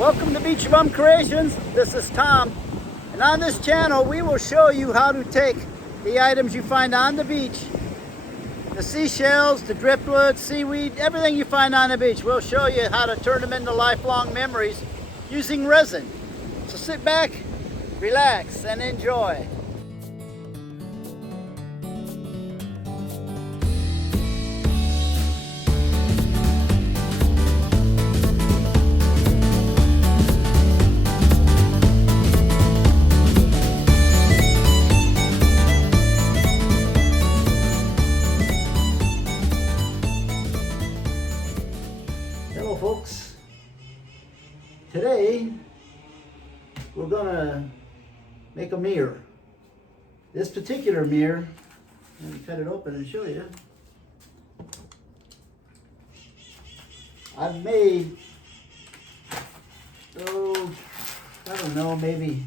Welcome to Beach Bum Creations. This is Tom, and on this channel we will show you how to take the items you find on the beach, the seashells, the driftwood, seaweed, everything you find on the beach. We'll show you how to turn them into lifelong memories using resin. So sit back, relax, and enjoy. Hello folks, today we're gonna make a mirror. This particular mirror, let me cut it open and show you. I've made, I don't know, maybe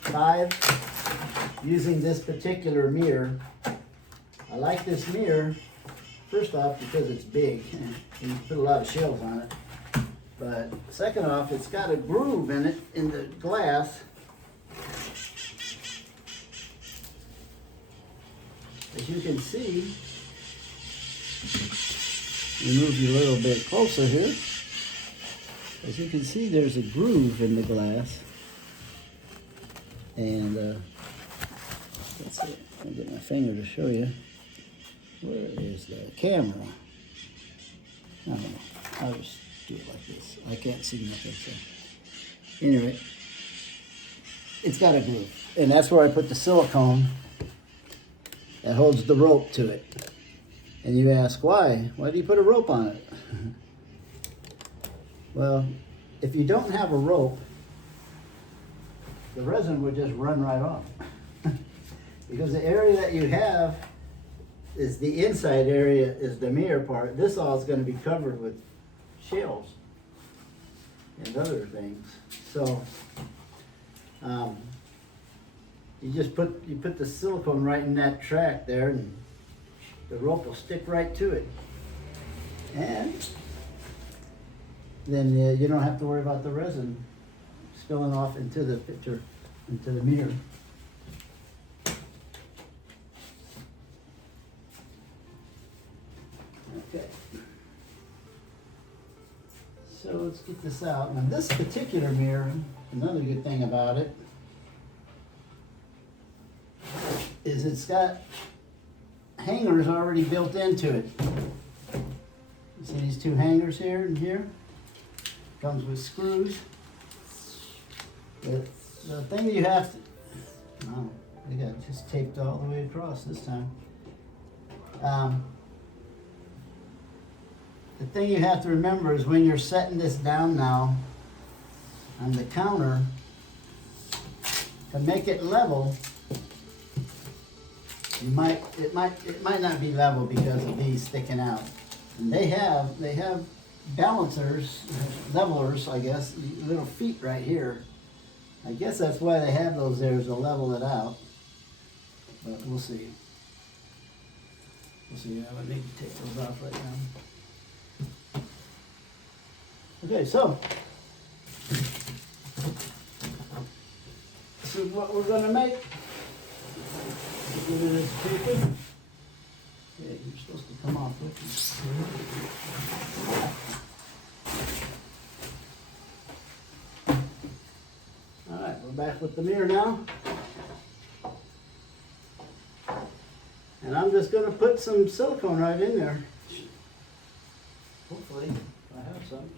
5 using this particular mirror. I like this mirror, first off, because it's big and you put a lot of shells on it. But second off, it's got a groove in it, in the glass. As you can see, move you a little bit closer here. As you can see, there's a groove in the glass. And let's see, I'll get my finger to show you. Where is the camera? I don't know. I'll just do it like this. I can't see nothing. So anyway, it's got a groove, and that's where I put the silicone that holds the rope to it. And you ask why? Why do you put a rope on it? Well, if you don't have a rope, the resin would just run right off. Because the area that you have is the inside area, is the mirror part. This all is going to be covered with shells and other things. So you just put the silicone right in that track there, and the rope will stick right to it. And then you don't have to worry about the resin spilling off into the picture, into the mirror. Okay. So let's get this out. Now this particular mirror, another good thing about it is it's got hangers already built into it. You see these 2 hangers here and here? Comes with screws. The thing you have to, oh, they got it just taped all the way across this time. The thing you have to remember is when you're setting this down now on the counter, to make it level, it might not be level because of these sticking out. And they have balancers, levelers, I guess, little feet right here. I guess that's why they have those there, to level it out. But we'll see. We'll see. I need to take those off right now. Okay, so this is what we're going to make. Give it this paper. Yeah, you're supposed to come off with it. All right, we're back with the mirror now. And I'm just going to put some silicone right in there. Hopefully, I have some.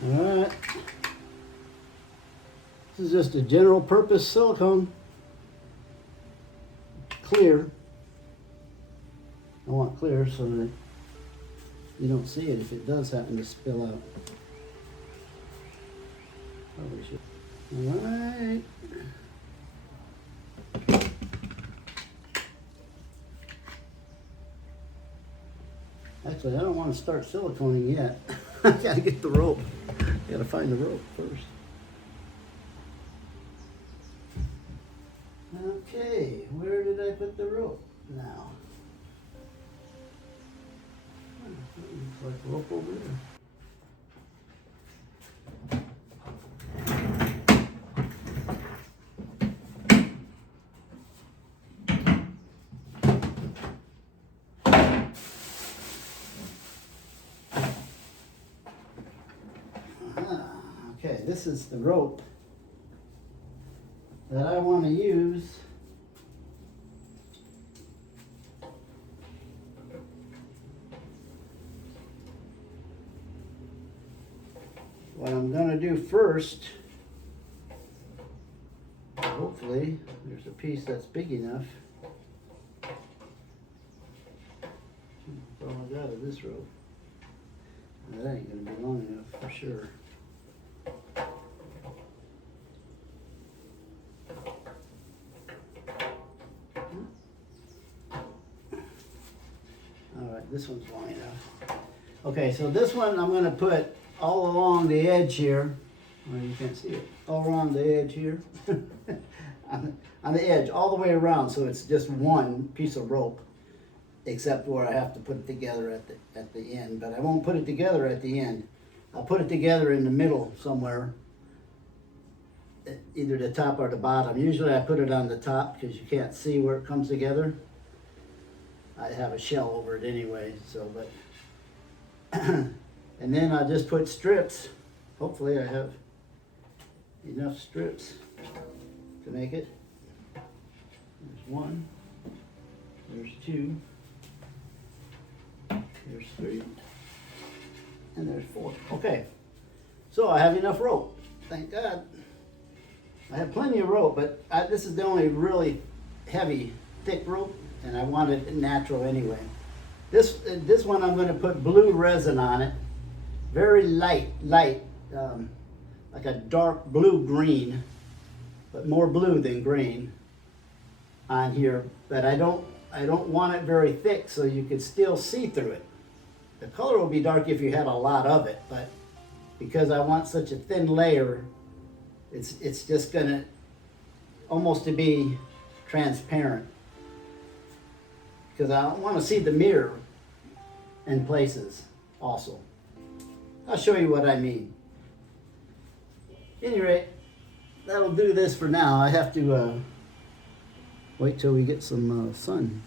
Alright, this is just a general purpose silicone, clear. I want clear so that you don't see it if it does happen to spill out. Probably should. All right. Actually, I don't want to start siliconing yet. I gotta get the rope. Gotta find the rope first. Okay, where did I put the rope now? Looks like a rope over there. Okay, this is the rope that I want to use what I'm going to do first. Hopefully there's a piece that's big enough. That's all I got of this rope. That ain't going to be long enough for sure. This one's long enough. Okay, so this one I'm going to put all along the edge here. Well, you can't see it. All along the edge here. on the edge, all the way around, so it's just one piece of rope, except where I have to put it together at the end. But I won't put it together at the end. I'll put it together in the middle somewhere, either the top or the bottom. Usually I put it on the top because you can't see where it comes together. I have a shell over it anyway, so, but, and then I'll just put strips. Hopefully I have enough strips to make it. There's one, there's two, there's three, and there's four. Okay, so I have enough rope, thank God. I have plenty of rope, but this is the only really heavy, thick rope. And I want it natural anyway. This one I'm going to put blue resin on it, very light, like a dark blue-green, but more blue than green on here. But I don't want it very thick, so you could still see through it. The color will be dark if you had a lot of it, but because I want such a thin layer, it's just going to almost to be transparent. Because I want to see the mirror in places also. I'll show you what I mean. At any rate, that'll do this for now. I have to wait till we get some sun.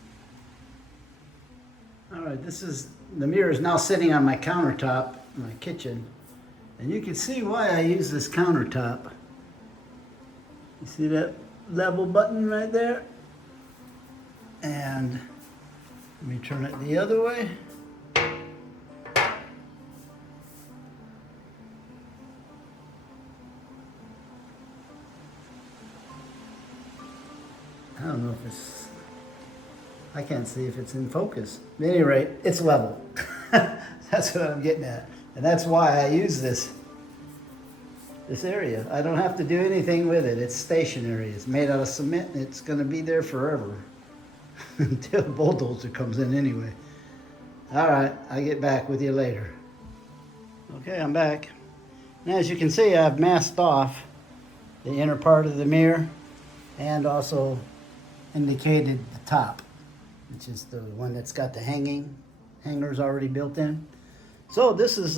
All right, the mirror is now sitting on my countertop in my kitchen. And you can see why I use this countertop. You see that level button right there? And let me turn it the other way. I don't know if I can't see if it's in focus. At any rate, it's level. That's what I'm getting at. And that's why I use this area. I don't have to do anything with it. It's stationary. It's made out of cement. It's going to be there forever. Until the bulldozer comes in anyway. All right, I'll get back with you later. Okay, I'm back. Now, as you can see, I've masked off the inner part of the mirror and also indicated the top, which is the one that's got the hangers already built in. So this is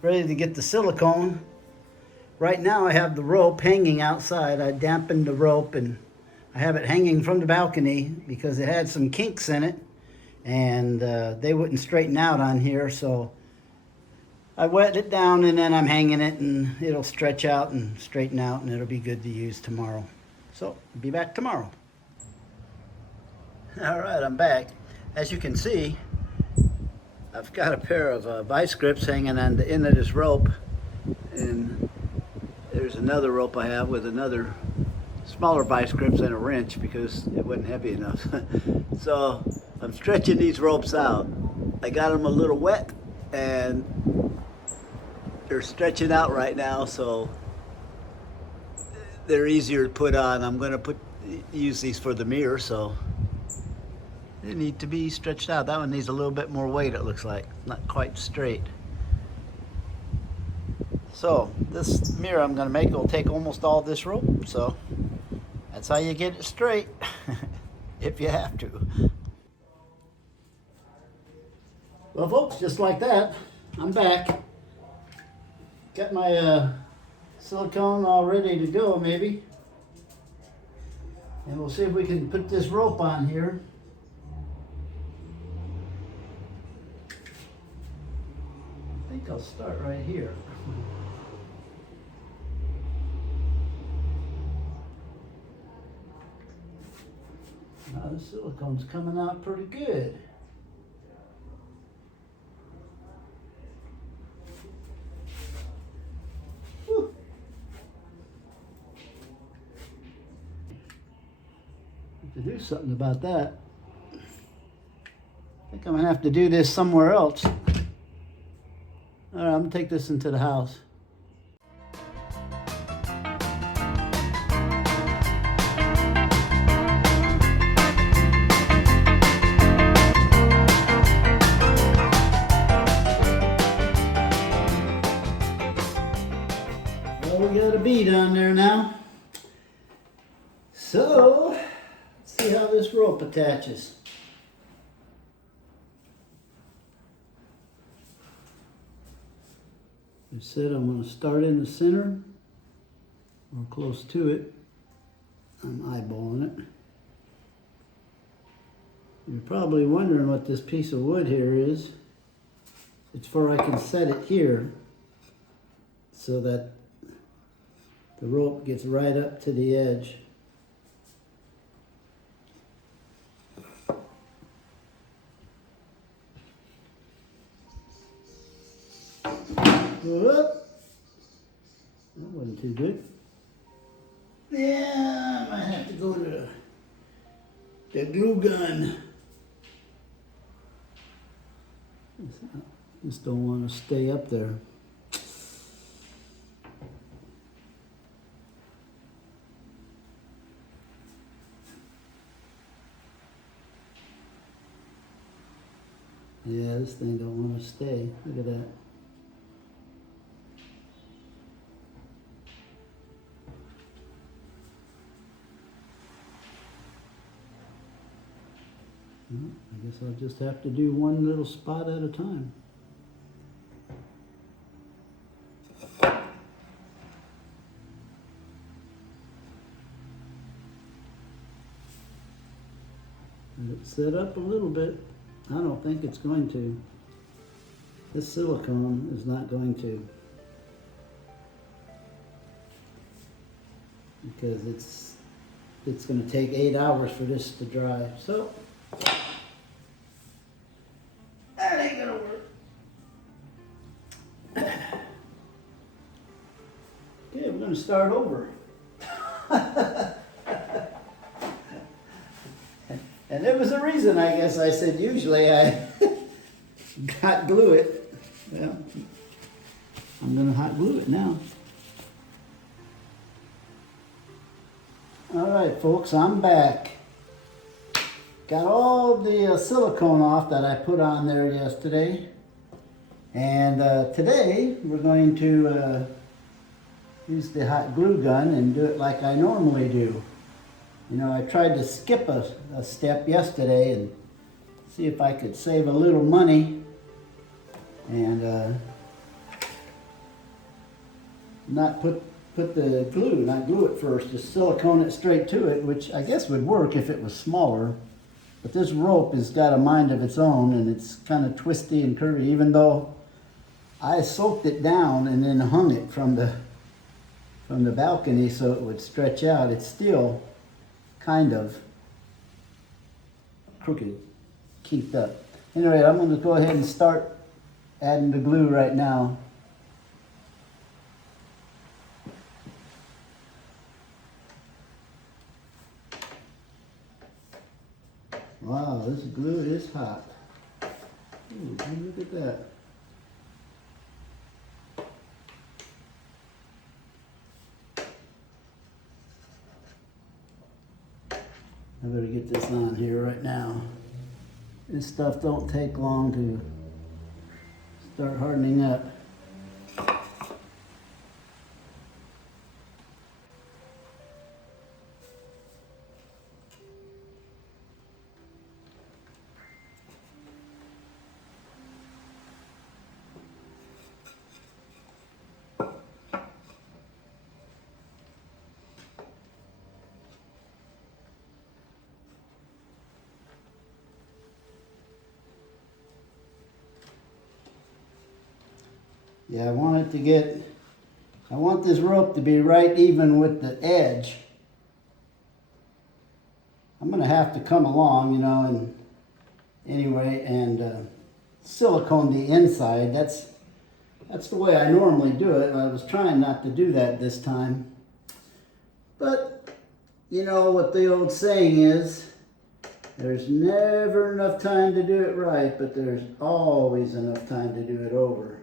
ready to get the silicone. Right now I have the rope hanging outside. I dampened the rope and I have it hanging from the balcony because it had some kinks in it and they wouldn't straighten out on here, so I wet it down and then I'm hanging it and it'll stretch out and straighten out and it'll be good to use tomorrow. So I'll be back tomorrow. All right, I'm back. As you can see, I've got a pair of vice grips hanging on the end of this rope, and there's another rope I have with another smaller vice grips and a wrench because it wasn't heavy enough. So I'm stretching these ropes out. I got them a little wet and they're stretching out right now, so they're easier to put on. I'm going to use these for the mirror, so They need to be stretched out. That one needs a little bit more weight, it looks like. Not quite straight. So this mirror I'm going to make will take almost all this rope. So that's how you get it straight if you have to. Well, folks, just like that, I'm back. Got my silicone all ready to go, maybe. And we'll see if we can put this rope on here. I think I'll start right here. Now the silicone's coming out pretty good. Whew. Have to do something about that. I think I'm gonna have to do this somewhere else. All right, I'm gonna take this into the house. Well, we got a bee down there now. So, let's see how this rope attaches. I said I'm going to start in the center, or close to it. I'm eyeballing it. You're probably wondering what this piece of wood here is. It's for I can set it here so that the rope gets right up to the edge. Whoop. That wasn't too good. Yeah, I might have to go to the glue gun. Just don't want to stay up there. Yeah, this thing don't want to stay. Look at that. Well, I guess I'll just have to do one little spot at a time. Let it set up a little bit. I don't think it's going to. This silicone is not going to. Because it's going to take 8 hours for this to dry. So that ain't gonna work. Okay, we're gonna start over. And there was a reason, I guess. I said usually I hot glue it. Well, I'm gonna hot glue it now. All right, folks, I'm back. Got all the silicone off that I put on there yesterday. And today we're going to use the hot glue gun and do it like I normally do. You know, I tried to skip a step yesterday and see if I could save a little money and not put the glue, not glue it first, just silicone it straight to it, which I guess would work if it was smaller. But this rope has got a mind of its own, and it's kind of twisty and curvy, even though I soaked it down and then hung it from the balcony so it would stretch out. It's still kind of crooked, keeped up. Anyway, I'm going to go ahead and start adding the glue right now. Wow, this glue is hot. Ooh, look at that. I better get this on here right now. This stuff don't take long to start hardening up. Yeah, I want this rope to be right even with the edge. I'm gonna have to come along, you know, and anyway, and silicone the inside. That's the way I normally do it. I was trying not to do that this time. But, you know what the old saying is, there's never enough time to do it right, but there's always enough time to do it over.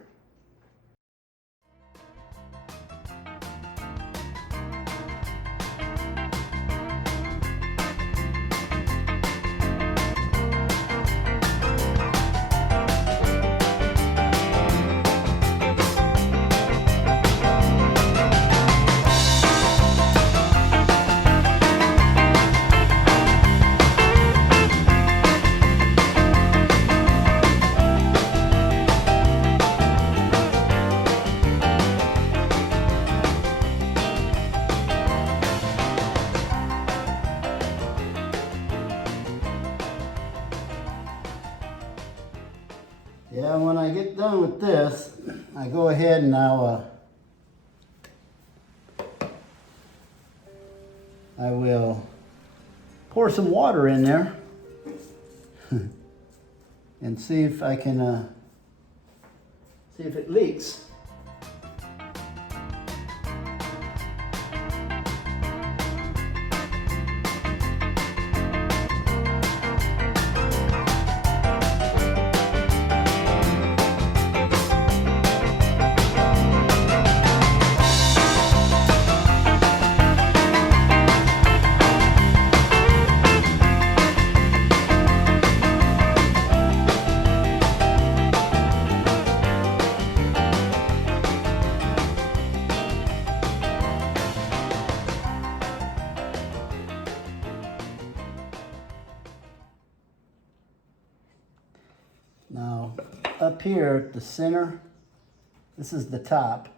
Yeah, when I get done with this, I go ahead and I will pour some water in there and see if I can see if it leaks. Now, up here at the center, this is the top,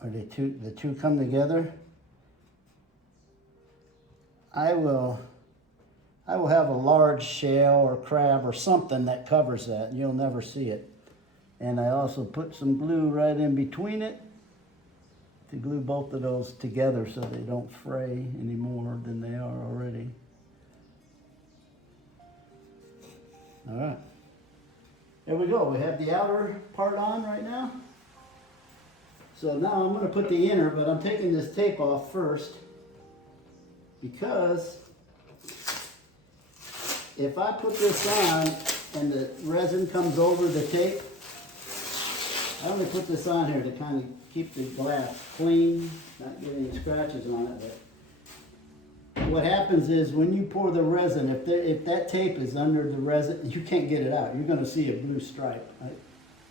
where the two come together. I will have a large shell or crab or something that covers that, and you'll never see it. And I also put some glue right in between it to glue both of those together so they don't fray any more than they are already. All right. There we go. We have the outer part on right now. So now I'm going to put the inner, but I'm taking this tape off first because if I put this on and the resin comes over the tape, I only put this on here to kind of keep the glass clean, not get any scratches on it. But what happens is when you pour the resin, if that tape is under the resin, you can't get it out. You're going to see a blue stripe.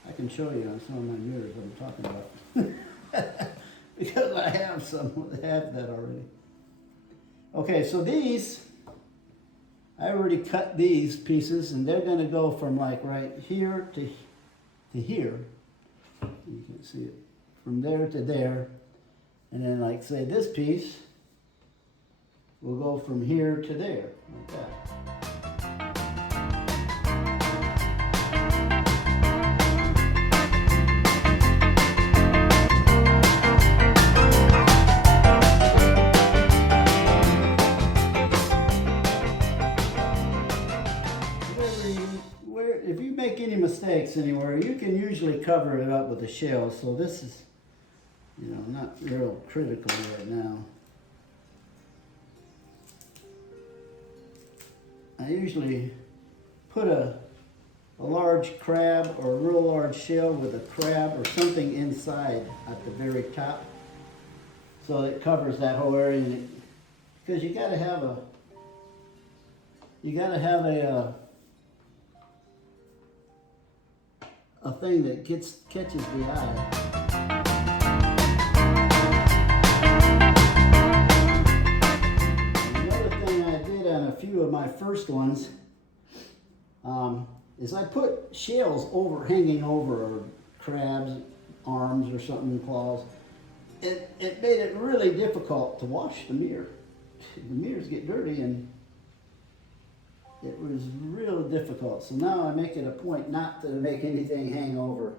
I can show you on some of my mirrors what I'm talking about. Because I have some that have that already. Okay, so these, I already cut these pieces, and they're going to go from like right here to here. You can see it. From there to there. And then like say this piece, we'll go from here to there, like that. If you make any mistakes anywhere, you can usually cover it up with a shell. So this is, you know, not real critical right now. I usually put a large crab or a real large shell with a crab or something inside at the very top, so it covers that whole area. Because you gotta have a thing that catches the eye. Another thing I did on a few of my first ones is I put shells hanging over crabs, arms or something, claws. It made it really difficult to wash the mirror. The mirrors get dirty and it was real difficult. So now I make it a point not to make anything hang over.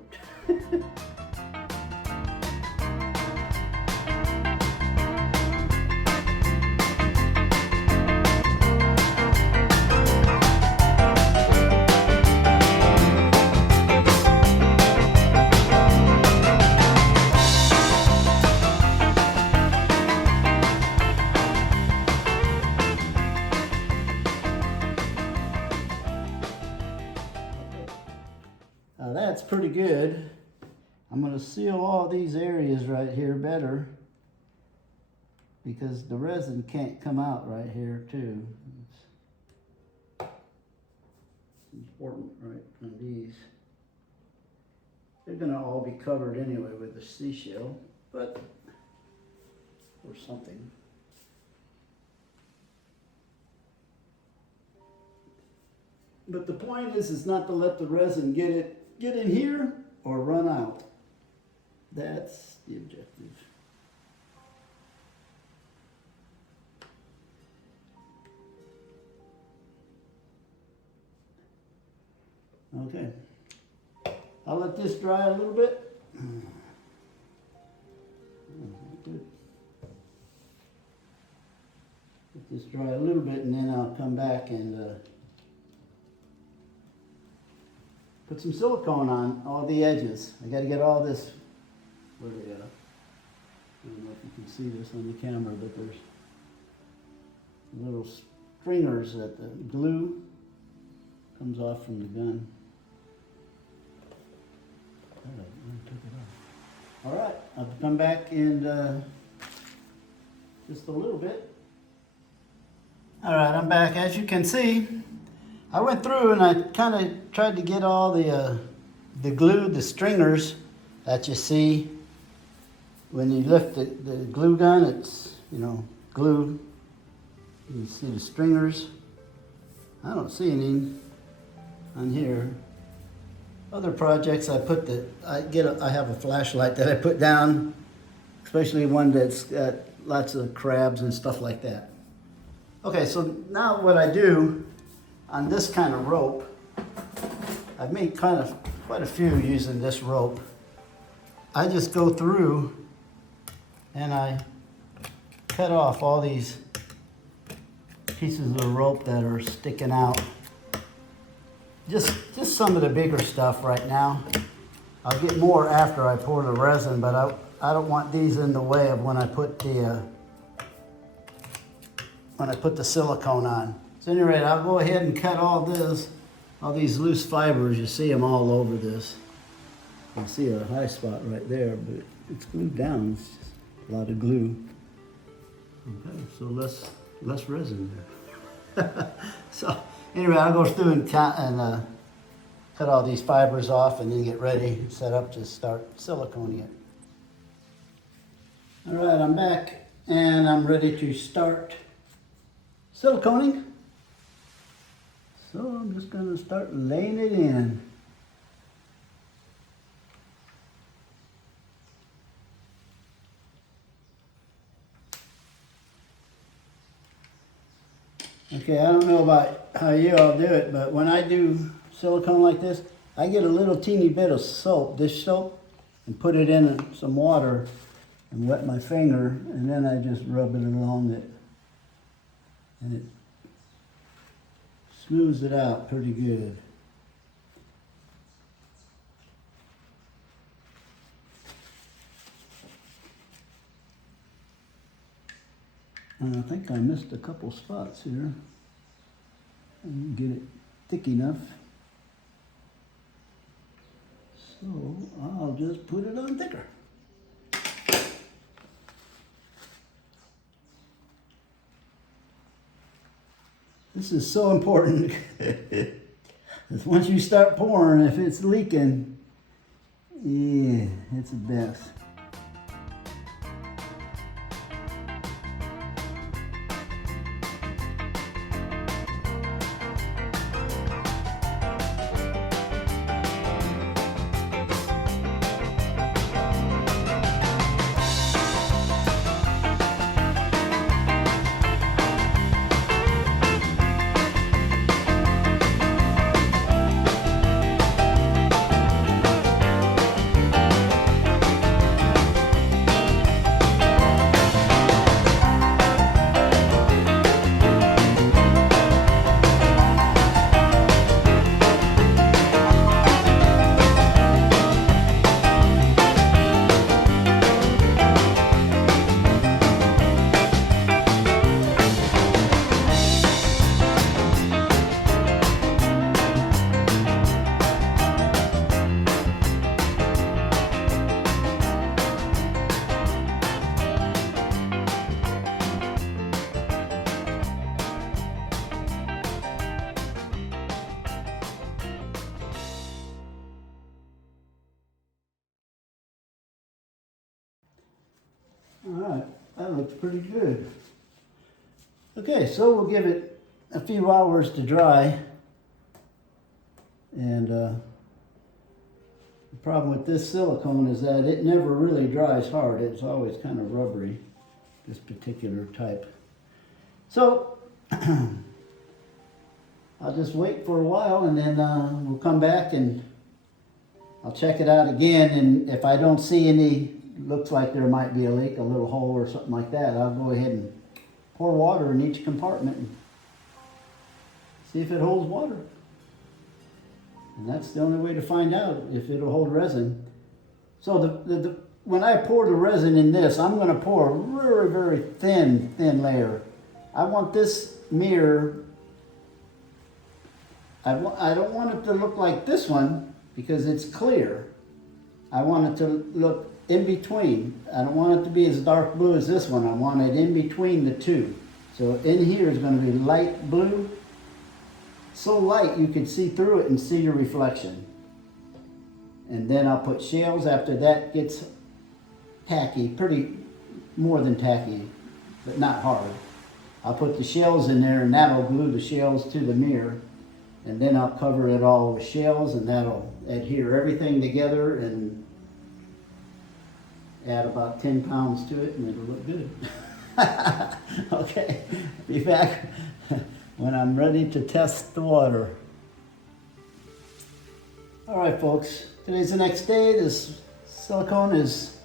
That's pretty good. I'm going to seal all these areas right here better because the resin can't come out right here too. It's important right on these. They're going to all be covered anyway with the seashell, but or something. But the point is not to let the resin get in here or run out. That's the objective. Okay. I'll let this dry a little bit. Good. Let this dry a little bit and then I'll come back and put some silicone on all the edges. I got to get all this, where they at? I don't know if you can see this on the camera, but there's little stringers that the glue comes off from the gun. All right, I'll come back in just a little bit. All right, I'm back. As you can see, I went through and I kind of tried to get all the glue, the stringers that you see when you lift the glue gun. It's, you know, glue. You can see the stringers. I don't see any on here. Other projects I have a flashlight that I put down, especially one that's got lots of crabs and stuff like that. Okay, so now what I do on this kind of rope, I've made quite a few using this rope. I just go through and I cut off all these pieces of rope that are sticking out. Just some of the bigger stuff right now. I'll get more after I pour the resin, but I don't want these in the way of when I put the silicone on. So anyway, I'll go ahead and cut all these loose fibers. You see them all over this. You can see a high spot right there, but it's glued down. It's just a lot of glue. Okay, so less resin there. So anyway, I'll go through and cut all these fibers off and then get ready, set up to start siliconing it. All right, I'm back and I'm ready to start siliconing. So I'm just going to start laying it in. Okay, I don't know about how you all do it, but when I do silicone like this, I get a little teeny bit of soap, dish soap, and put it in some water and wet my finger, and then I just rub it along it. And it smooths it out pretty good. And I think I missed a couple spots here. And get it thick enough. So I'll just put it on thicker. This is so important. Once you start pouring, if it's leaking, Yeah, it's a mess. Alright, that looks pretty good. Okay, so we'll give it a few hours to dry. And the problem with this silicone is that it never really dries hard. It's always kind of rubbery, this particular type. So, I'll just wait for a while and then we'll come back and I'll check it out again. And if I don't see any, looks like there might be a leak, a little hole or something like that, I'll go ahead and pour water in each compartment and see if it holds water. And that's the only way to find out if it'll hold resin. So when I pour the resin in this, I'm going to pour a very, very thin layer. I want this mirror, I don't want it to look like this one because it's clear. I want it to look in between. I don't want it to be as dark blue as this one. I want it in between the two. So in here is going to be light blue. So light you can see through it and see your reflection. And then I'll put shells after that gets tacky, pretty more than tacky, but not hard. I'll put the shells in there and that'll glue the shells to the mirror. And then I'll cover it all with shells and that'll adhere everything together and add about 10 pounds to it and it'll look good. Okay, be back when I'm ready to test the water. All right, folks, today's the next day. This silicone is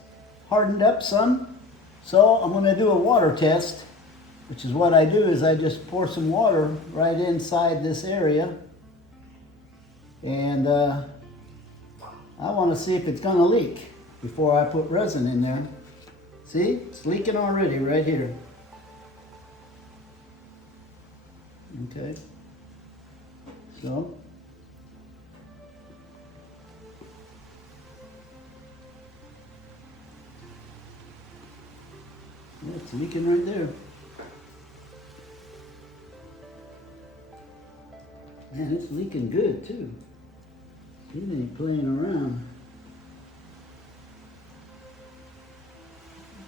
hardened up some. So I'm gonna do a water test, which is what I do is I just pour some water right inside this area. And I wanna see if it's gonna leak before I put resin in there. See, it's leaking already right here. Okay, so yeah, it's leaking right there. Man, it's leaking good too. It ain't playing around.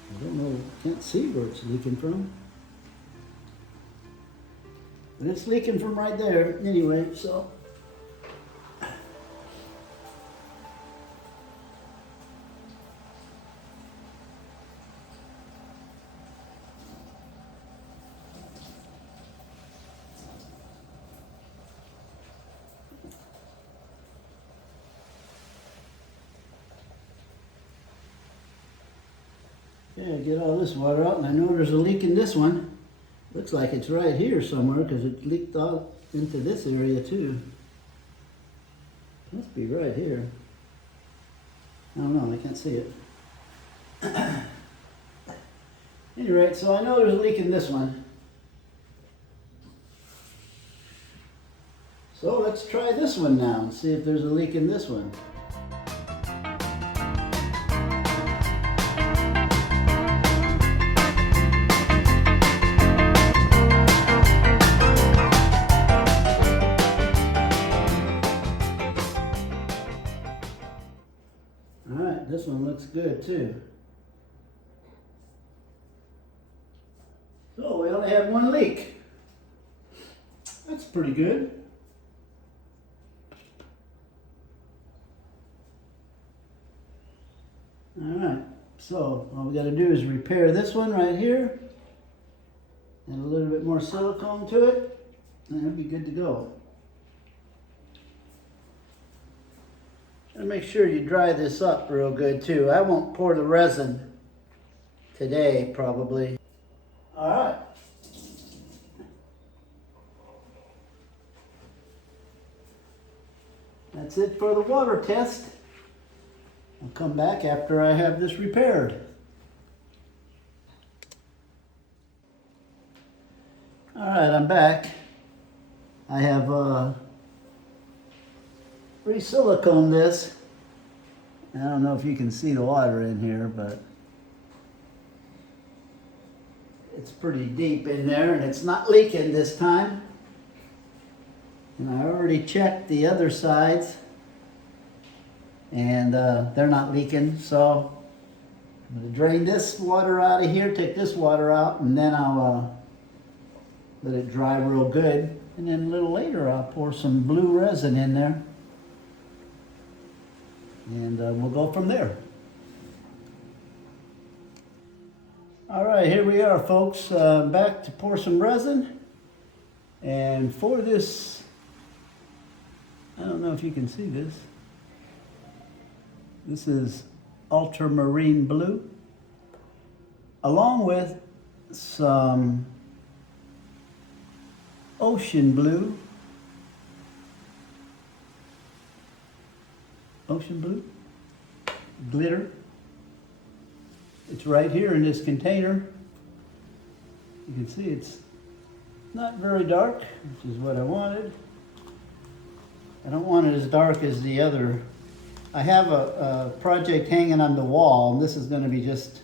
I don't know, can't see where it's leaking from. But it's leaking from right there anyway, so. Yeah, get all this water out, and I know there's a leak in this one. Looks like it's right here somewhere because it leaked out into this area too. Must be right here. I don't know, I can't see it. Anyway, so I know there's a leak in this one. So let's try this one now and see if there's a leak in this one. this one looks good too. So we only had one leak. That's pretty good. All right, so all we got to do is repair this one right here. Add a little bit more silicone to it, and it'll be good to go. And make sure you dry this up real good too. I won't pour the resin today, probably. All right. That's it for the water test. I'll come back after I have this repaired. All right, I'm back. I have re-siliconed this. I don't know if you can see the water in here, but it's pretty deep in there and it's not leaking this time. And I already checked the other sides and they're not leaking, so I'm going to drain this water out of here, take this water out, and then I'll let it dry real good, and then a little later I'll pour some blue resin in there and we'll go from there. All right, here we are, folks, back to pour some resin. And for this, I don't know if you can see this. This is ultramarine blue, along with some ocean blue. Ocean blue glitter. It's right here in this container. You can see it's not very dark, which is what I wanted. I don't want it as dark as the other. I have a project hanging on the wall, and this is going to be just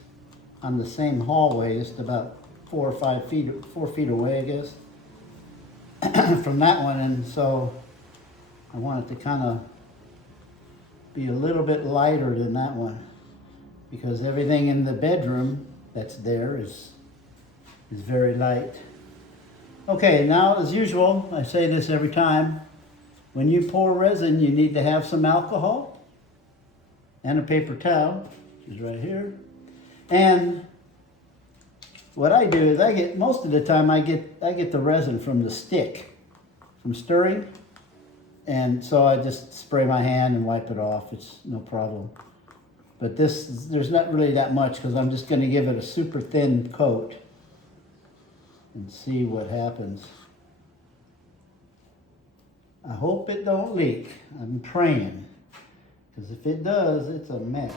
on the same hallway, just about 4 or 5 feet, 4 feet away, I guess, from that one. And so I want it to kind of be a little bit lighter than that one, because everything in the bedroom that's there is very light. Okay, now as usual, I say this every time, when you pour resin, you need to have some alcohol and a paper towel, which is right here. And what I do is most of the time I get the resin from the stick, from stirring. And so I just spray my hand and wipe it off. It's no problem. But there's not really that much, because I'm just going to give it a super thin coat and see what happens. I hope it don't leak. I'm praying, because if it does, it's a mess.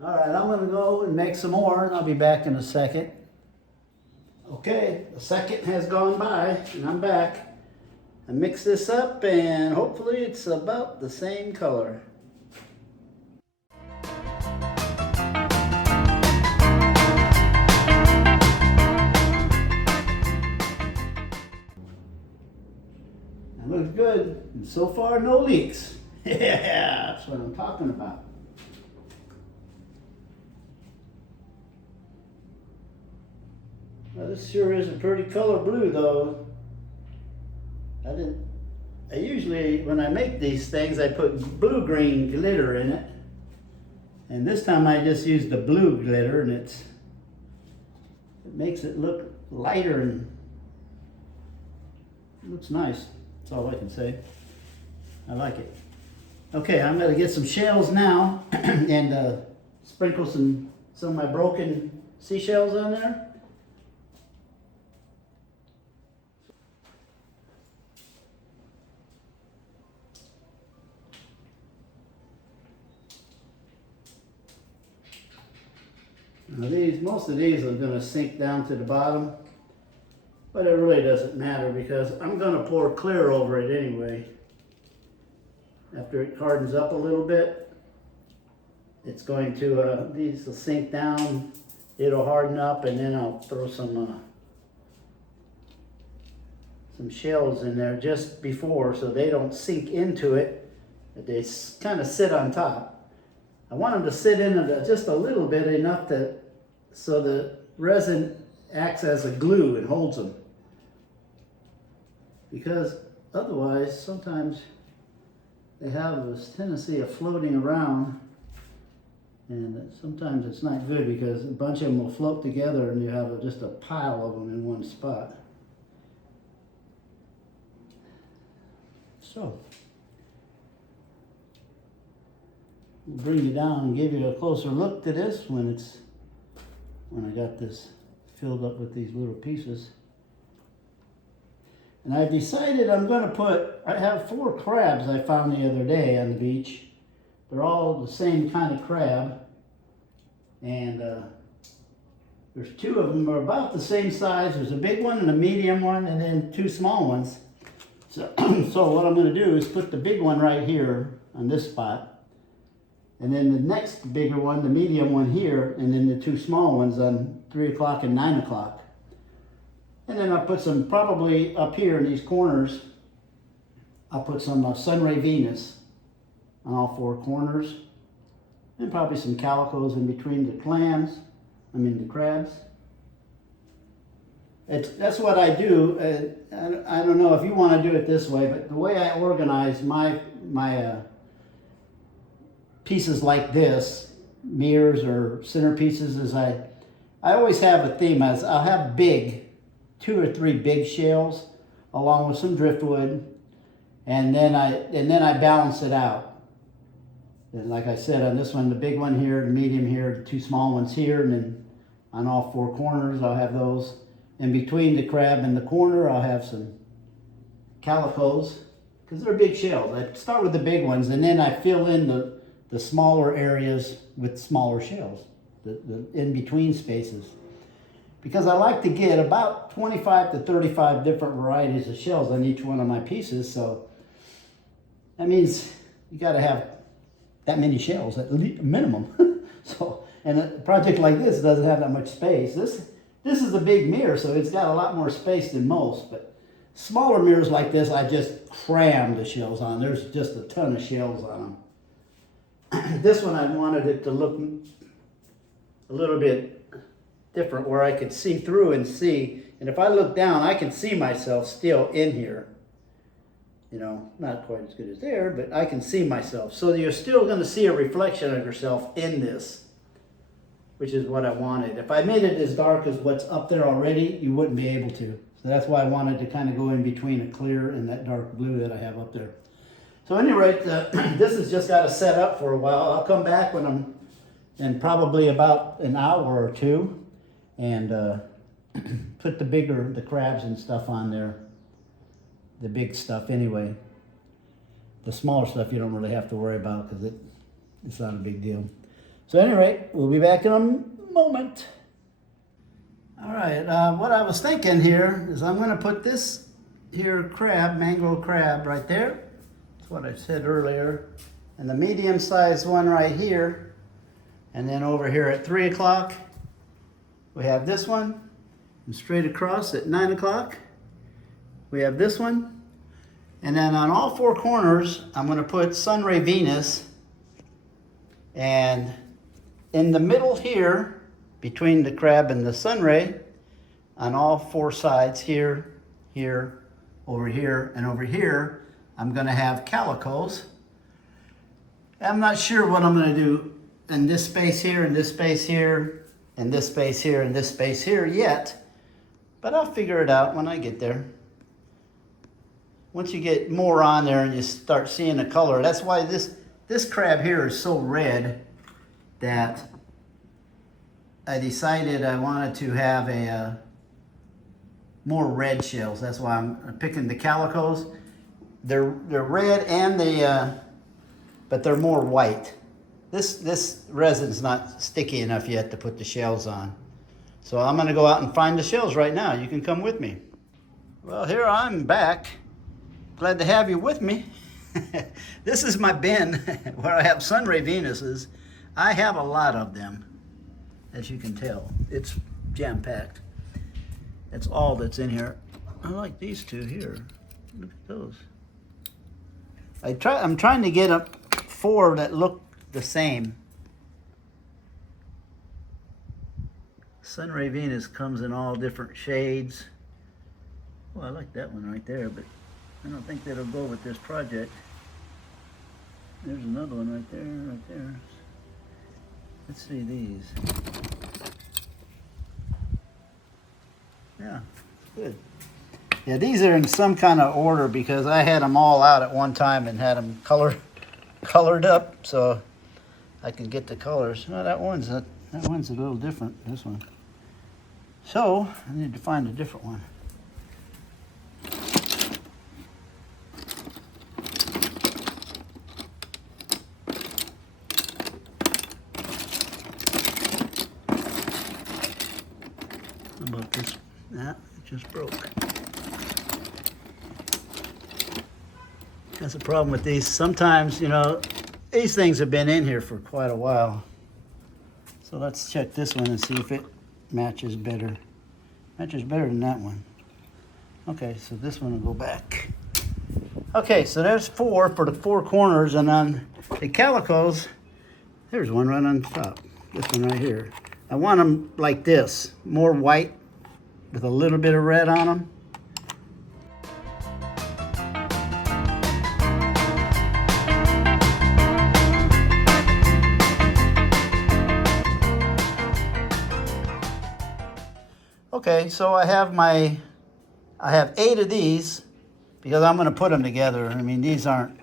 All right, I'm going to go and make some more, and I'll be back in a second. Okay, a second has gone by, and I'm back. I mix this up, and hopefully it's about the same color. That looks good, and so far no leaks. Yeah, that's what I'm talking about. Well, this sure is a pretty color blue, though. I usually, when I make these things, I put blue-green glitter in it. And this time I just used the blue glitter, and it makes it look lighter and it looks nice. That's all I can say. I like it. Okay, I'm going to get some shells now and sprinkle some of my broken seashells on there. Now most of these are going to sink down to the bottom, but it really doesn't matter because I'm going to pour clear over it anyway. after it hardens up a little bit, it's going to, these will sink down, it'll harden up, and then I'll throw some shells in there just before so they don't sink into it. They kind of sit on top. I want them to sit in it just a little bit, enough so the resin acts as a glue and holds them. Because otherwise, sometimes they have this tendency of floating around, and sometimes it's not good because a bunch of them will float together and you have just a pile of them in one spot. So, we'll bring you down and give you a closer look to this when I got this filled up with these little pieces. And I've decided I'm going to I have 4 crabs I found the other day on the beach. They're all the same kind of crab. And there's 2 of them are about the same size. There's a big one and a medium one, and then 2 small ones. So, so what I'm going to do is put the big one right here on this spot. And then the next bigger one, the medium one here, and then the 2 small ones on 3 o'clock and 9 o'clock. And then I'll put some, probably up here in these corners, I'll put some Sunray Venus on all 4 corners. And probably some calicos in between the the crabs. That's what I do. I don't know if you want to do it this way, but the way I organize my pieces like this, mirrors or centerpieces, is I always have a theme. I'll have 2 or 3 big shells along with some driftwood, and then I balance it out. And like I said, on this one, the big one here, the medium here, the 2 small ones here, and then on all 4 corners I'll have those. In between the crab and the corner, I'll have some calicos, because they're big shells. I start with the big ones, and then I fill in the smaller areas with smaller shells, the in-between spaces. Because I like to get about 25 to 35 different varieties of shells on each one of my pieces, so that means you got to have that many shells at least minimum. So, and a project like this doesn't have that much space. This is a big mirror, so it's got a lot more space than most, but smaller mirrors like this, I just cram the shells on. There's just a ton of shells on them. This one, I wanted it to look a little bit different, where I could see through and see, and if I look down, I can see myself still in here. You know, not quite as good as there, but I can see myself. So you're still going to see a reflection of yourself in this, which is what I wanted. If I made it as dark as what's up there already, you wouldn't be able to. So that's why I wanted to kind of go in between a clear and that dark blue that I have up there. So at any rate, this has just got to set up for a while. I'll come back when I'm in probably about an hour or 2 and put the crabs and stuff on there. The big stuff anyway. The smaller stuff you don't really have to worry about because it's not a big deal. So at any rate, we'll be back in a moment. All right, what I was thinking here is I'm going to put this here crab, mangrove crab, right there. That's what I said earlier. And the medium-sized one right here. And then over here at 3 o'clock, we have this one. And straight across at 9 o'clock, we have this one. And then on all 4 corners, I'm going to put Sunray Venus. And in the middle here, between the crab and the sunray, on all 4 sides, here, here, over here, and over here, I'm going to have calicos. I'm not sure what I'm going to do in this space here, and this space here, and this space here, and this space here yet, but I'll figure it out when I get there. Once you get more on there and you start seeing the color, that's why this crab here is so red that I decided I wanted to have a more red shells. That's why I'm picking the calicos. They're red and but they're more white. This resin's not sticky enough yet to put the shells on. So I'm gonna go out and find the shells right now. You can come with me. Well, here I'm back. Glad to have you with me. This is my bin where I have Sunray Venuses. I have a lot of them, as you can tell. It's jam-packed. That's all that's in here. I like these two here. Look at those. I'm trying to get up 4 that look the same. Sunray Venus comes in all different shades. Well, I like that one right there, but I don't think that'll go with this project. There's another one right there. Let's see these. Yeah, good. Yeah, these are in some kind of order because I had them all out at one time and had them colored up so I can get the colors. Well, that one's a little different, this one. So, I need to find a different one. How about this? Nah, it just broke. That's the problem with these. Sometimes, you know, these things have been in here for quite a while. So let's check this one and see if it matches better. Matches better than that one. Okay, so this one will go back. Okay, so there's 4 for the 4 corners, and on the calicos, there's one right on top. This one right here. I want them like this, more white with a little bit of red on them. Okay, so I have 8 of these because I'm going to put them together. I mean, these aren't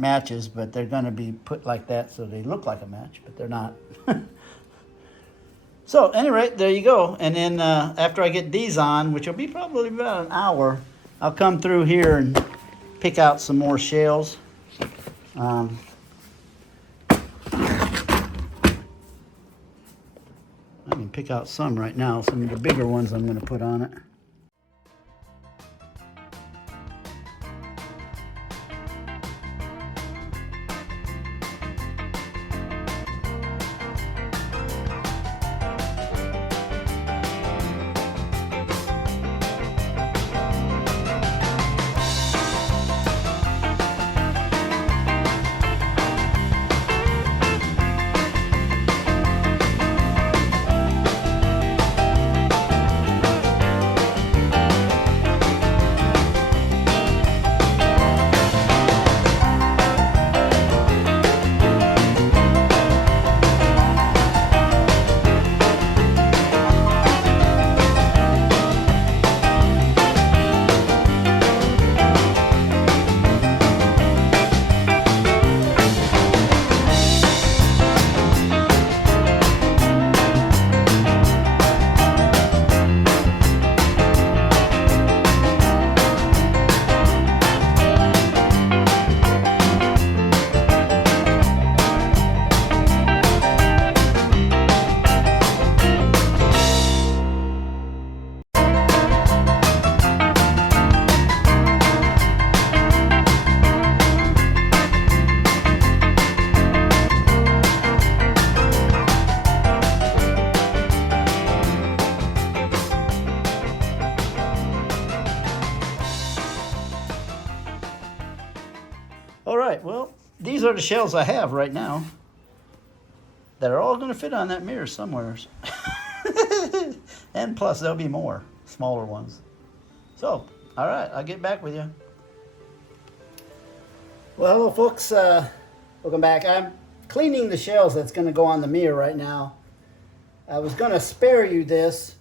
matches, but they're going to be put like that so they look like a match, but they're not. So, at any rate, there you go. And then after I get these on, which will be probably about an hour, I'll come through here and pick out some more shells. I can pick out some right now, some of the bigger ones I'm going to put on it. All right, well, these are the shells I have right now that are all going to fit on that mirror somewhere. And plus, there'll be more smaller ones. So, all right, I'll get back with you. Well, hello, folks. Welcome back. I'm cleaning the shells that's going to go on the mirror right now. I was going to spare you this.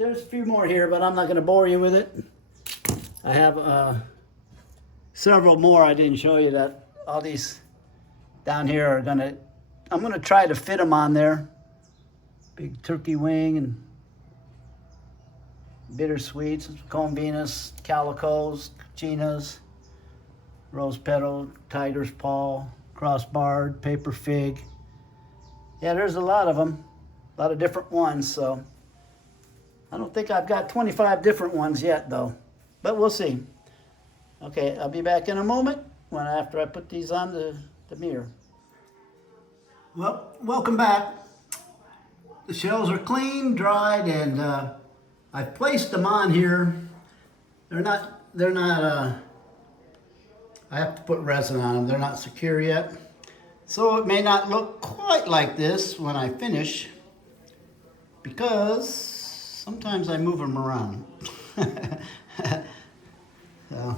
there's a few more here, but I'm not going to bore you with it. I have several more I didn't show you. That all these down here are gonna, I'm gonna try to fit them on there. Big turkey wing and bittersweets, cone Venus, calicos, chinas, rose petal, tiger's paw, crossbarred, paper fig. Yeah, there's a lot of them, a lot of different ones. So I don't think I've got 25 different ones yet though, but we'll see. Okay, I'll be back in a moment after I put these on the mirror. Well, welcome back. The shells are clean, dried, and I've placed them on here. They're not, I have to put resin on them. They're not secure yet. So it may not look quite like this when I finish, because sometimes I move them around. So,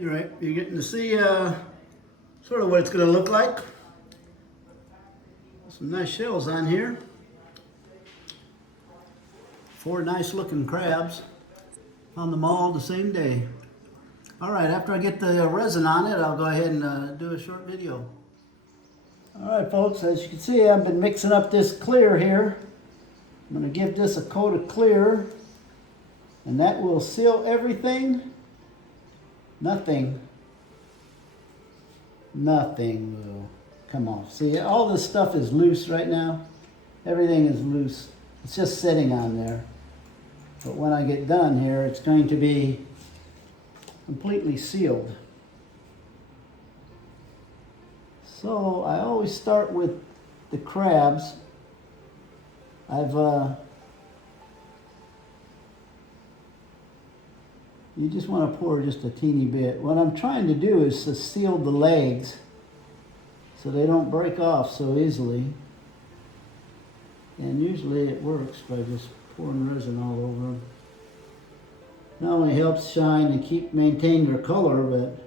all right, you're getting to see sort of what it's going to look like. Some nice shells on here. 4 nice looking crabs. Found them all the same day. All right, after I get the resin on it, I'll go ahead and do a short video. All right, folks, as you can see, I've been mixing up this clear here. I'm going to give this a coat of clear, and that will seal everything. Nothing will come off. See, all this stuff is loose right now. Everything is loose. It's just sitting on there. But when I get done here, it's going to be completely sealed. So I always start with the crabs. You just want to pour just a teeny bit. What I'm trying to do is to seal the legs so they don't break off so easily. And usually it works by just pouring resin all over them. Not only helps shine and maintain their color, but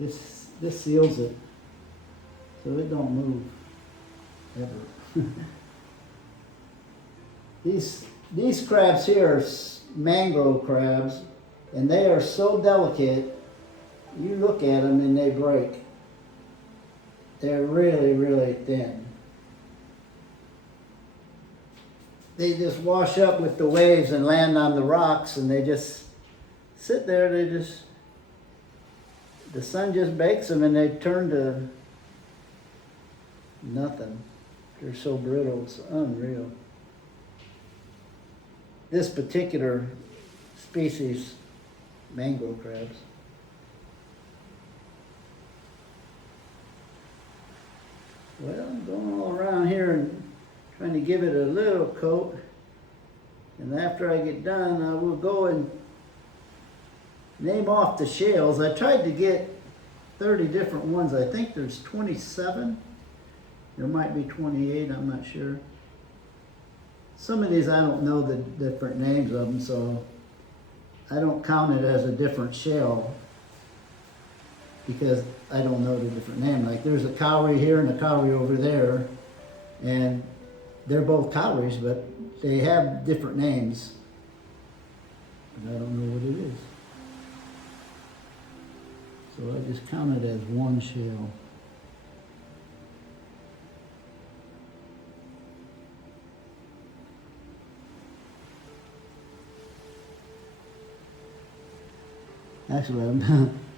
this seals it so it don't move ever. These crabs here are mangrove crabs, and they are so delicate. You look at them and they break. They're really, really thin. They just wash up with the waves and land on the rocks, and they just sit there. The sun just bakes them and they turn to nothing. They're so brittle, it's unreal. This particular species, mangrove crabs. Well, I'm going all around here and trying to give it a little coat. And after I get done, I will go and name off the shells. I tried to get 30 different ones. I think there's 27. There might be 28, I'm not sure. Some of these I don't know the different names of them, so I don't count it as a different shell because I don't know the different name. Like there's a cowrie here and a cowrie over there, and they're both cowries, but they have different names. But I don't know what it is. So I just count it as one shell. Actually, I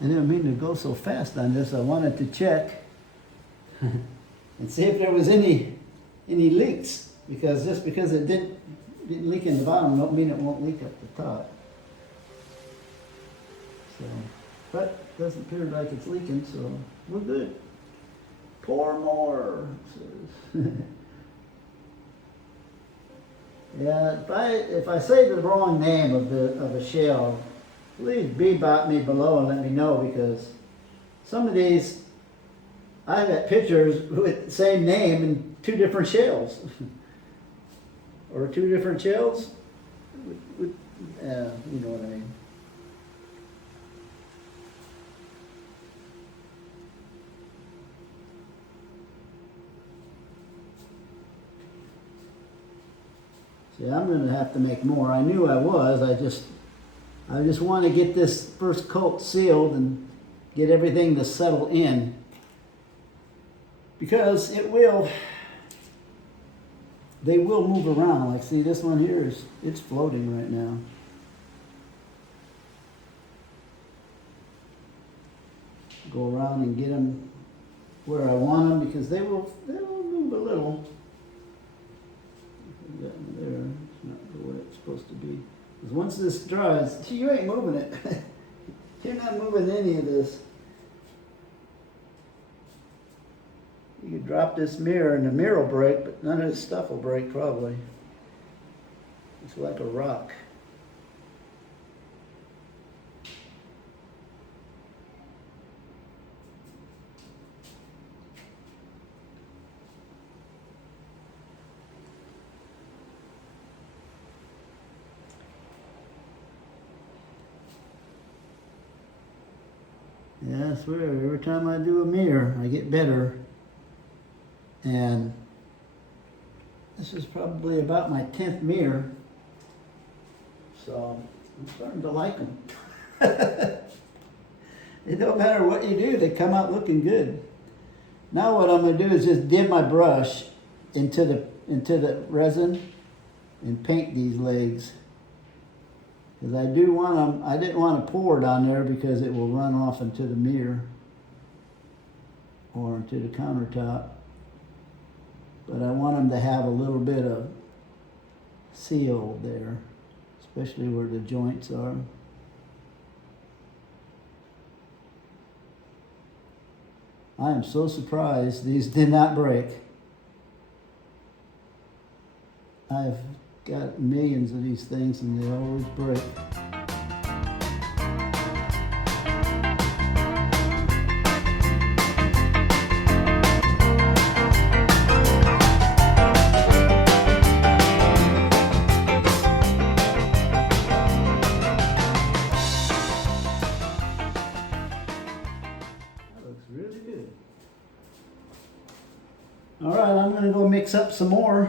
didn't mean to go so fast on this. I wanted to check and see if there was any leaks, because just because it didn't leak in the bottom don't mean it won't leak up the top. So, but it doesn't appear like it's leaking, so we're good. Pour more. Yeah, if I say the wrong name of a shell, please bebop me below and let me know, because some of these, I got pictures with the same name and 2 different shells. Or 2 different shells. You know what I mean. See, I'm gonna have to make more. I knew I was, I just want to get this first coat sealed and get everything to settle in. Because they will move around. Like, see, this one here it's floating right now. Go around and get them where I want them because they will move a little. That one there, it's not the way it's supposed to be. Because once this dries, you ain't moving it. You're not moving any of this. You could drop this mirror and the mirror will break, but none of this stuff will break probably. It's like a rock. Yeah, I swear, every time I do a mirror, I get better. And this is probably about my 10th mirror. So I'm starting to like them. It don't matter what you do, they come out looking good. Now what I'm going to do is just dip my brush into the resin and paint these legs. Because I do want them, I didn't want to pour it on there because it will run off into the mirror or into the countertop. But I want them to have a little bit of seal there, especially where the joints are. I am so surprised these did not break. I've got millions of these things and they always break. That looks really good. All right, I'm gonna go mix up some more.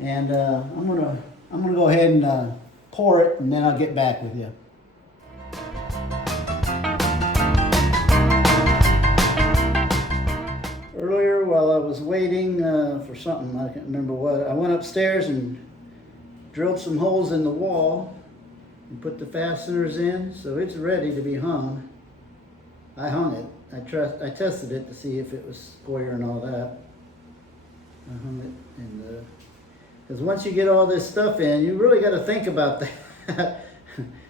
And I'm gonna go ahead and pour it, and then I'll get back with you. Earlier, while I was waiting for something, I can't remember what, I went upstairs and drilled some holes in the wall and put the fasteners in, so it's ready to be hung. I hung it. I tested it to see if it was square and all that. I hung it and. Because once you get all this stuff in, you really got to think about that.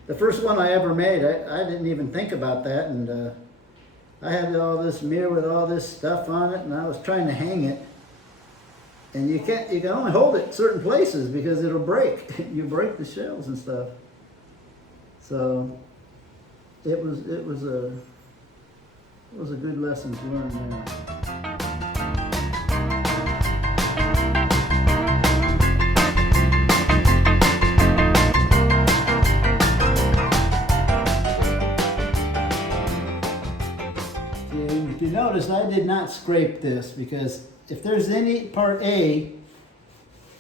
The first one I ever made, I didn't even think about that. And I had all this mirror with all this stuff on it, and I was trying to hang it. And you can only hold it certain places because it'll break. You break the shells and stuff. So it was a good lesson to learn there. If you notice, I did not scrape this because if there's any part A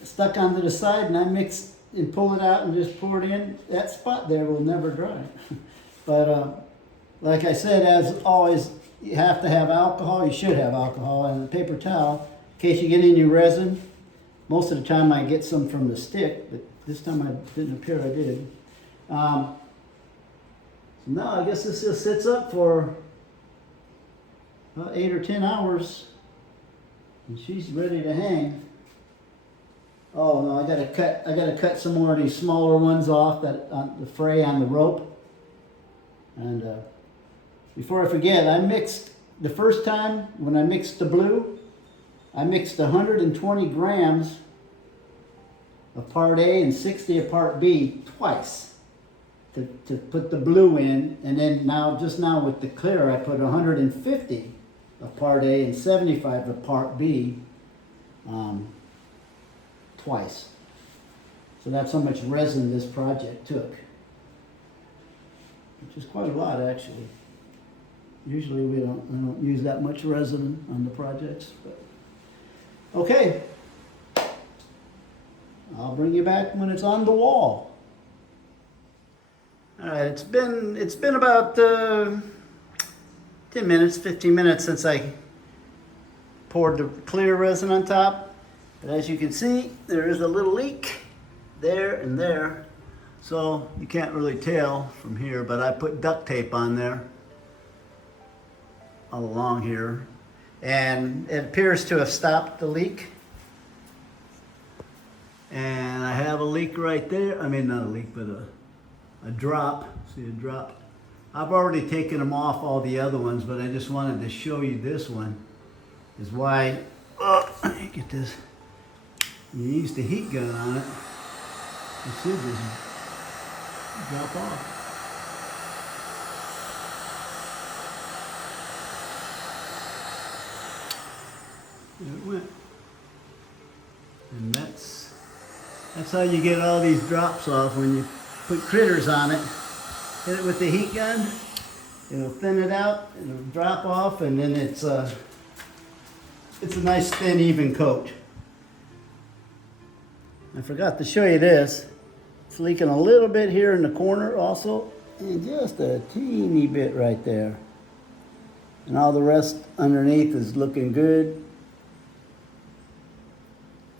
stuck onto the side and I mix and pull it out and just pour it in, that spot there will never dry. But like I said, as always, you have to have alcohol. You should have alcohol and a paper towel in case you get any resin. Most of the time I get some from the stick, but this time I didn't appear I did. So now I guess this just sits up for about 8 or 10 hours, and she's ready to hang. Oh no, I gotta cut some more of these smaller ones off that on the fray on the rope. And before I forget, I mixed the first time when I mixed the blue, I mixed 120 grams of part A and 60 of part B twice. To put the blue in, and then just now with the clear, I put 150 of part A and 75 of part B twice. So that's how much resin this project took, which is quite a lot actually. Usually I don't use that much resin on the projects, but okay. I'll bring you back when it's on the wall. All right, it's been about 10 minutes, 15 minutes since I poured the clear resin on top. But as you can see, there is a little leak there and there. So you can't really tell from here, but I put duct tape on there all along here. And it appears to have stopped the leak. And I have a leak right there. I mean, not a leak, but a drop. See a drop? I've already taken them off, all the other ones, but I just wanted to show you this one. Is why, let me get this. You use the heat gun on it. You should just drop off. There it went. And that's how you get all these drops off when you put critters on it. Hit it with the heat gun, it'll thin it out, it'll drop off, and then it's a nice thin even coat. I forgot to show you this. It's leaking a little bit here in the corner also, and just a teeny bit right there. And all the rest underneath is looking good.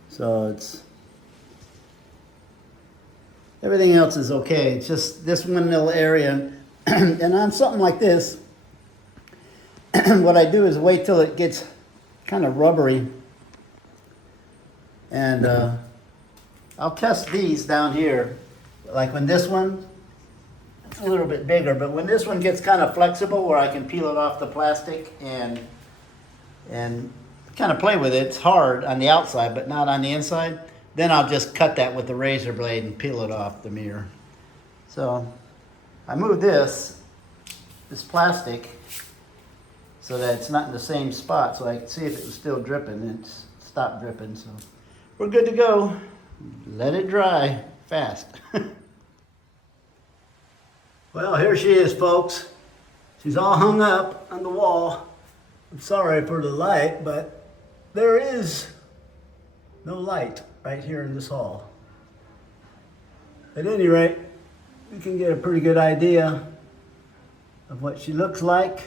So everything else is okay. It's just this one little area. And on something like this, what I do is wait till it gets kind of rubbery. And I'll test these down here. Like when this one, it's a little bit bigger, but when this one gets kind of flexible where I can peel it off the plastic and kind of play with it. It's hard on the outside, but not on the inside. Then I'll just cut that with the razor blade and peel it off the mirror. So I moved this plastic, so that it's not in the same spot, so I could see if it was still dripping, and it's stopped dripping. So we're good to go. Let it dry fast. Well, here she is, folks. She's all hung up on the wall. I'm sorry for the light, but there is no light right here in this hall. At any rate, you can get a pretty good idea of what she looks like.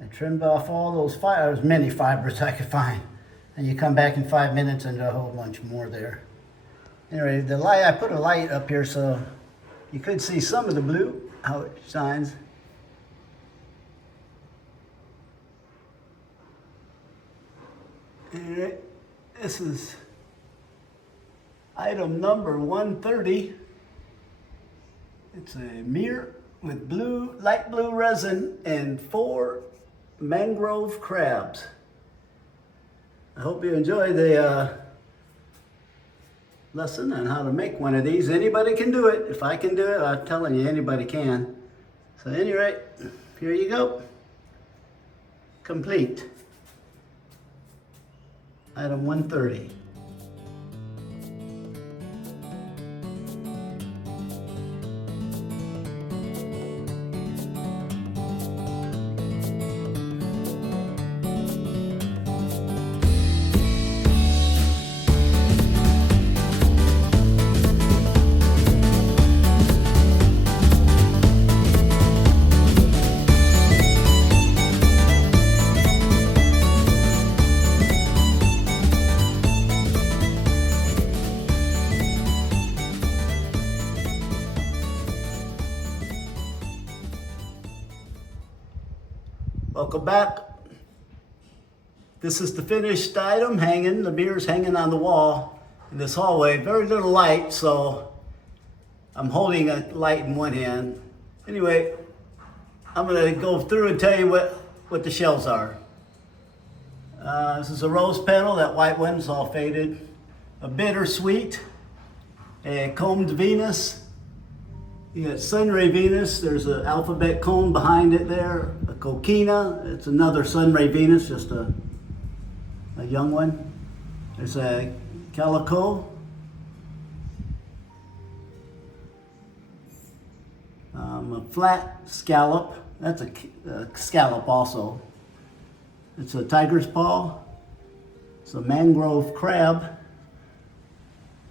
I trimmed off all those fibers, many fibers I could find. And you come back in 5 minutes and a whole bunch more there. Anyway, the light, I put a light up here so you could see some of the blue, how it shines. Anyway, this is item number 130. It's a mirror with light blue resin and 4 mangrove crabs. I hope you enjoy the lesson on how to make one of these. Anybody can do it. If I can do it, I'm telling you, anybody can. So at any rate, here you go. Complete. Item 130. Welcome back. This is the finished item hanging. The mirror's hanging on the wall in this hallway. Very little light, so I'm holding a light in one hand. Anyway, I'm gonna go through and tell you what the shells are. This is a rose petal. That white one's all faded. A bittersweet, a combed Venus. You got sunray Venus. There's an alphabet cone behind it there. A coquina. It's another sunray Venus, just a young one. There's a calico. A flat scallop. That's a scallop also. It's a tiger's paw. It's a mangrove crab.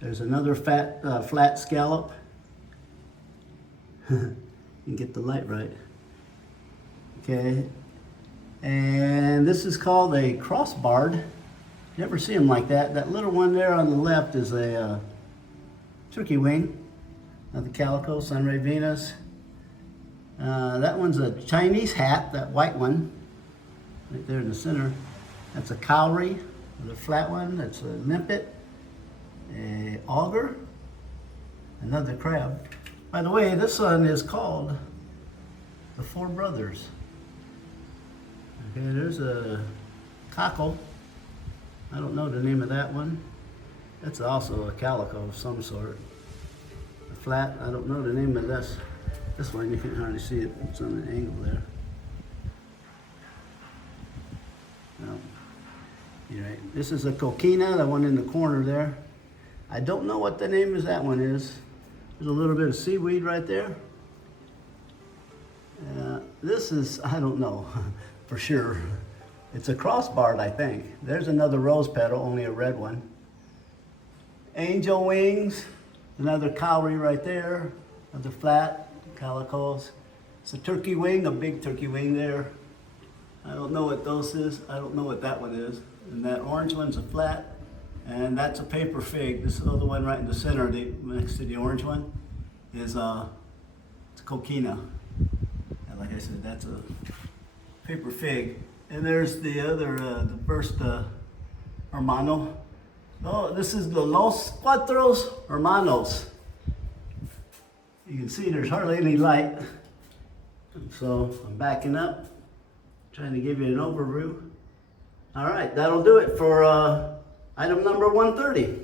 There's another flat scallop. You can get the light right. Okay. And this is called a crossbarred. Never see them like that. That little one there on the left is a turkey wing. Another calico, sunray Venus. That one's a Chinese hat, that white one, right there in the center. That's a cowrie, the flat one. That's a limpet, a auger, another crab. By the way, this one is called the Four Brothers. Okay, there's a cockle. I don't know the name of that one. That's also a calico of some sort. A flat, I don't know the name of this. This one, you can hardly see it. It's on an angle there. No. You're right. This is a coquina, the one in the corner there. I don't know what the name of that one is. There's a little bit of seaweed right there. This is, I don't know for sure. It's a crossbarred, I think. There's another rose petal, only a red one. Angel wings, another cowrie right there, another flat, calicos. It's a turkey wing, a big turkey wing there. I don't know what those is. I don't know what that one is. And that orange one's a flat, and that's a paper fig. This other one right in the center, next to the orange one, is it's a coquina. And like I said, that's a paper fig. And there's the other, the first hermano. Oh, this is the Los Cuatro Hermanos. You can see there's hardly any light. So I'm backing up, trying to give you an overview. All right, that'll do it for item number 130.